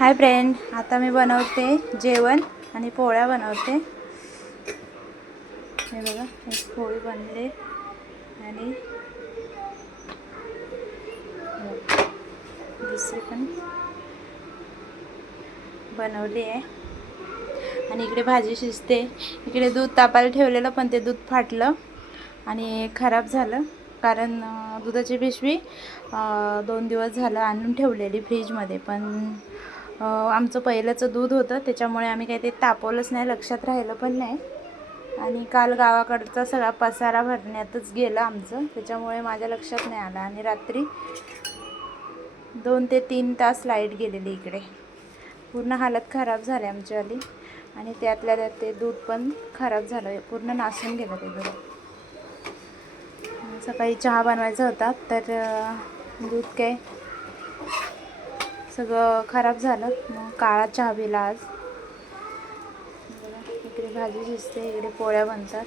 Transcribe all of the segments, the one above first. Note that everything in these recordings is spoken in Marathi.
हाय फ्रेंड, आता मी बनवते जेवण आणि पोळ्या बनवते। हे बघा, एक पोळी बनले आणि दुसरी पण बनवली आहे। आणि इकडे भाजी शिजते। इकडे दूध तापायला ठेवलेलं पण ते दूध फाटलं आणि खराब झालं, कारण दुधाची पिशवी 2 दिवस झालं आणून ठेवलेली फ्रीजमध्ये, पण आमचं पहिल्याचं दूध होतं त्याच्यामुळे आम्ही काही ते तापवलंच नाही, लक्षात राहिलं पण नाही। आणि काल गावाकडचा सगळा पसारा भरण्यातच गेला आमचं, त्याच्यामुळे माझ्या लक्षात नाही आलं। आणि रात्री 2 ते 3 तास लाईट गेलेली, इकडे पूर्ण हालत खराब झाली आमचीवाली। आणि त्यातल्या त्यात ते दूध पण खराब झालं, पूर्ण नासून गेलं ते दूध। सकाळी चहा बनवायचा होता तर दूध काय सगळं खराब झालं, मग काळा चहा पिला आज। इकडे भाजी शिजते, इकडे पोळ्या बनतात।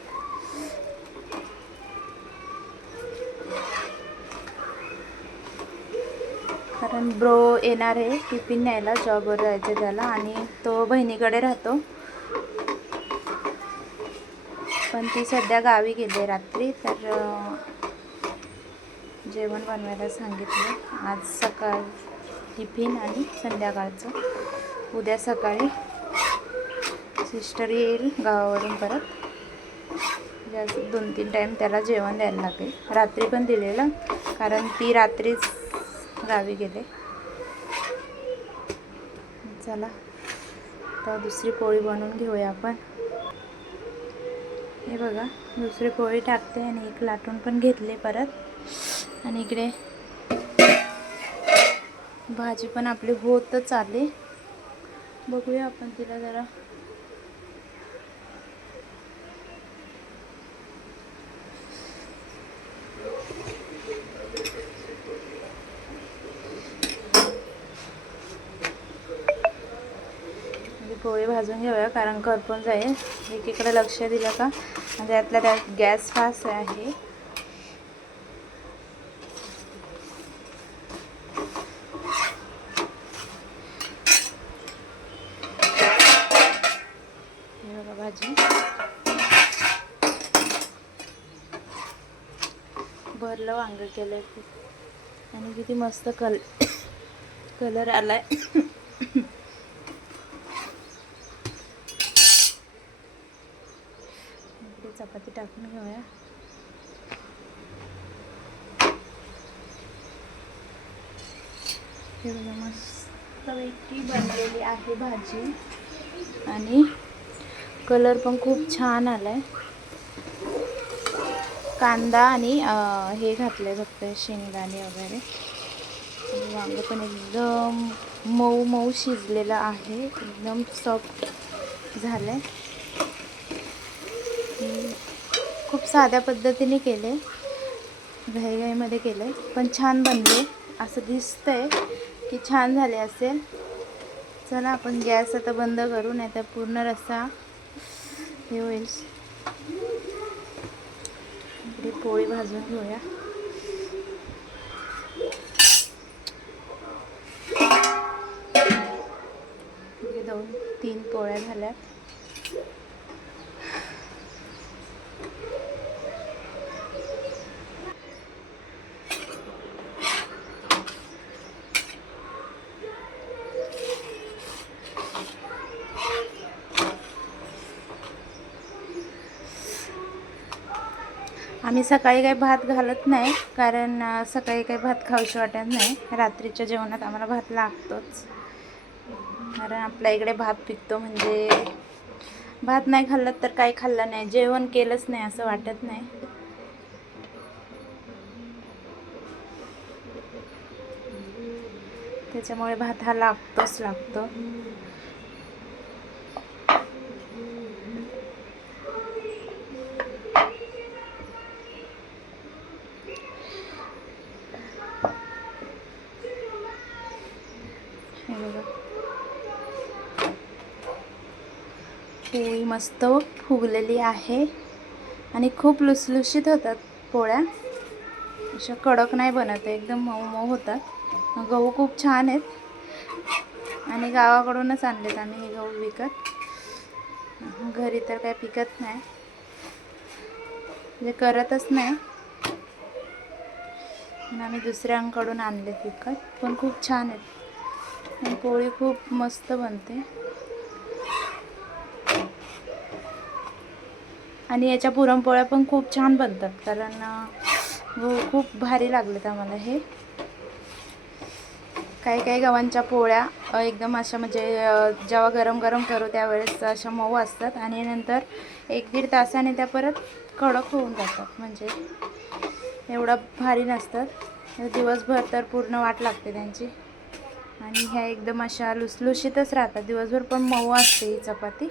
कारण ब्रो येणार आहे टिफिन न्यायला, जॉबवर जायचं त्याला, आणि तो बहिणीकडे राहतो, पण ती सध्या गावी गेली रात्री। तर जेवण बनवायला सांगितलं आज, सकाळ टिफिन आणि संध्याकाळचं। उद्या सकाळी सिस्टर येईल गावावरून परत, 2-3 टाईम त्याला जेवण द्यायला लागेल। रात्री पण दिलेलं, कारण ती रात्रीच गावी गेले। चला तर दुसरी पोळी बनवून घेऊया आपण। हे बघा, दुसरी पोळी टाकते आणि एक लाटून पण घेतले परत। आणि इकडे भाजी पण आपली होतच आली, बघूया आपण तिला जरा। पोळी भाजून घेऊया, कारण करपून जाईल। एकीकडे लक्ष दिलं का, आणि त्यातल्या त्यात गॅस फास्ट आहे। हे बघा भाजी भरलं वांग केलंय, आणि किती मस्त कलर आलाय। चपाती टाकून घेऊया। हे बघा, मस्तपैकी बनलेली आहे भाजी, आणि कलर पण खूप छान आलाय। कांदा आणि हे घातले फक्त, शेंगदाणे वगैरे। वांग पण एकदम मऊ मऊ शिजलेलं आहे, एकदम सॉफ्ट झालंय। खूप साध्या पद्धतीने केले, घाईघाईमध्ये केले, पण छान बनले, असं दिसतंय की छान झाले असेल। चला आपण गॅस आता बंद करू, नाही तर पूर्ण रस्सा हे होईल। इकडे पोळी भाजून घेऊया। इकडे 2-3 पोळ्या झाल्या। आम्ही सकाळी काही भात घालत नाही, कारण सकाळी काही भात खाऊशी वाटत नाही। रात्रीच्या जेवणात आम्हाला भात लागतोच, कारण आपल्या इकडे भात पिकतो, म्हणजे भात नाही खाल्लं तर काही खाल्लं नाही, जेवण केलंच नाही असं वाटत नाही। त्याच्यामुळे भात हा लागतोच लागतो। हे बघा, पोळी मस्त फुगलेली आहे, आणि खूप लुसलुशीत होतात पोळ्या, अशा कडक नाही बनत, एकदम मऊ मऊ होतात। गहू खूप छान आहेत, आणि गावाकडूनच आणलेत आम्ही हे गहू विकत. घरी तर काय पिकत नाही, म्हणजे करतच नाही, म्हणून आम्ही दुसऱ्यांकडून आणलेत विकत. पण खूप छान आहेत आणि पोळी खूप मस्त बनते. आणि याच्या पुरणपोळ्या पण खूप छान बनतात, कारण खूप भारी लागलेत आम्हाला हे. काही गव्हांच्या पोळ्या एकदम अशा म्हणजे जेव्हा गरम गरम करू त्यावेळेस अशा मऊ असतात आणि नंतर 1-1.5 तासाने त्या परत कडक होऊन जातात, म्हणजे एवढा भारी नसतात. दिवसभर तर पूर्ण वाट लागते त्यांची. आणि ह्या एकदम अशा लुसलुशीतच राहतात दिवसभर, पण मऊ असते ही चपाती.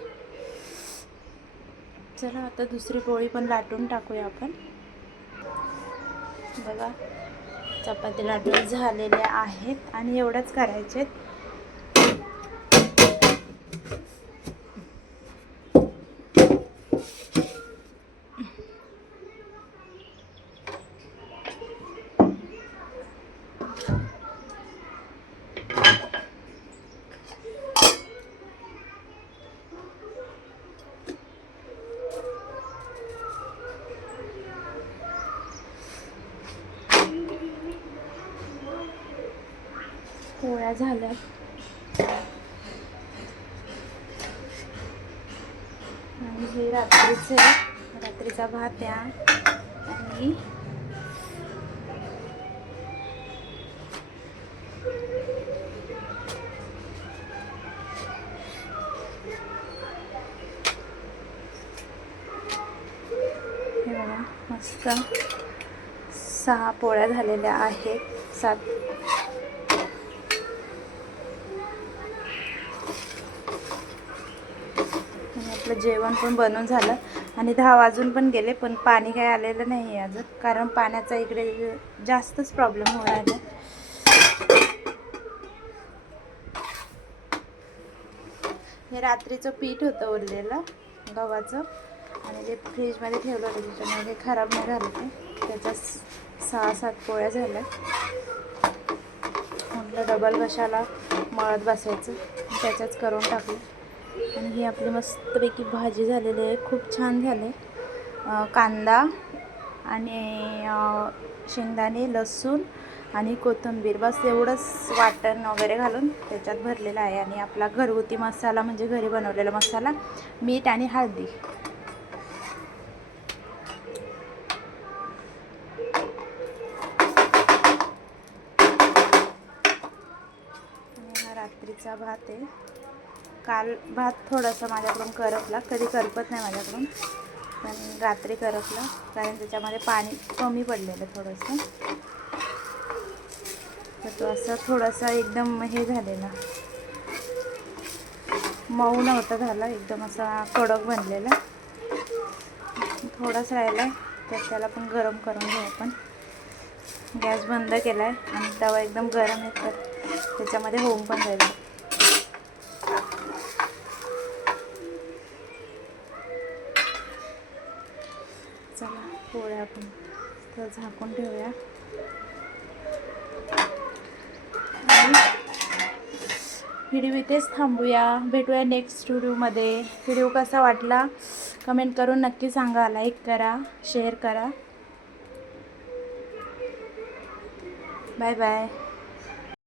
चला आता दुसरी पोळी पण लाटून टाकूया आपण. बघा, चपाती लाटून झालेल्या आहेत आणि एवढंच करायचे. पोळ्या झाल्या. आणि हे रात्रीचा भात आहे. आणि हे बघा, मस्त 6 पोळ्या झालेल्या आहेत, 7. आणि आपलं जेवण पण बनवून झालं आणि 10 वाजून पण गेले, पण पाणी काही आलेलं नाही आहे अजून, कारण पाण्याचा इकडे जास्तच प्रॉब्लेम होणार आहे. हे रात्रीचं पीठ होतं उरलेलं गव्हाचं, आणि जे फ्रीजमध्ये ठेवलं होतं त्याच्यामुळे ते खराब नाही झालं. ते त्याच्या 6-7 पोळ्या झाल्या. म्हटलं डबल कशाला मळत बसायचं, त्याच्याच करून टाकलं. आणि ही आपली मस्तपैकी भाजी झालेली आहे, खूप छान झाले. कांदा आणि शेंगदाणे, लसूण आणि कोथिंबीर, बस एवढंच वाटण वगैरे घालून त्याच्यात भरलेलं आहे. आणि आपला घरगुती मसाला, म्हणजे घरी बनवलेला मसाला, मीठ आणि हळदी. हा रात्रीचा भात आहे. काल भात थोडासा माझ्याकडून करपला, कधी करपत नाही माझ्याकडून, पण रात्री करपला कारण त्याच्यामध्ये पाणी कमी पडलेलं थोडंसं. तर तो असं थोडासा एकदम हे झालेला, मऊ नव्हता झाला, एकदम असा कडक बनलेला. थोडाच राहिला, तर त्याला पण गरम करून घेऊ आपण. गॅस बंद केला आहे आणि तवा एकदम गरम आहे, तर त्याच्यामध्ये होऊन पण जाईल. चला पोळ्या आपण तर झाकून ठेवूया. व्हिडिओ इथेच थांबूया. भेटूया नेक्स्ट व्हिडिओमध्ये. व्हिडिओ कसा वाटला कमेंट करून नक्की सांगा. लाईक करा, शेअर करा. Bye bye.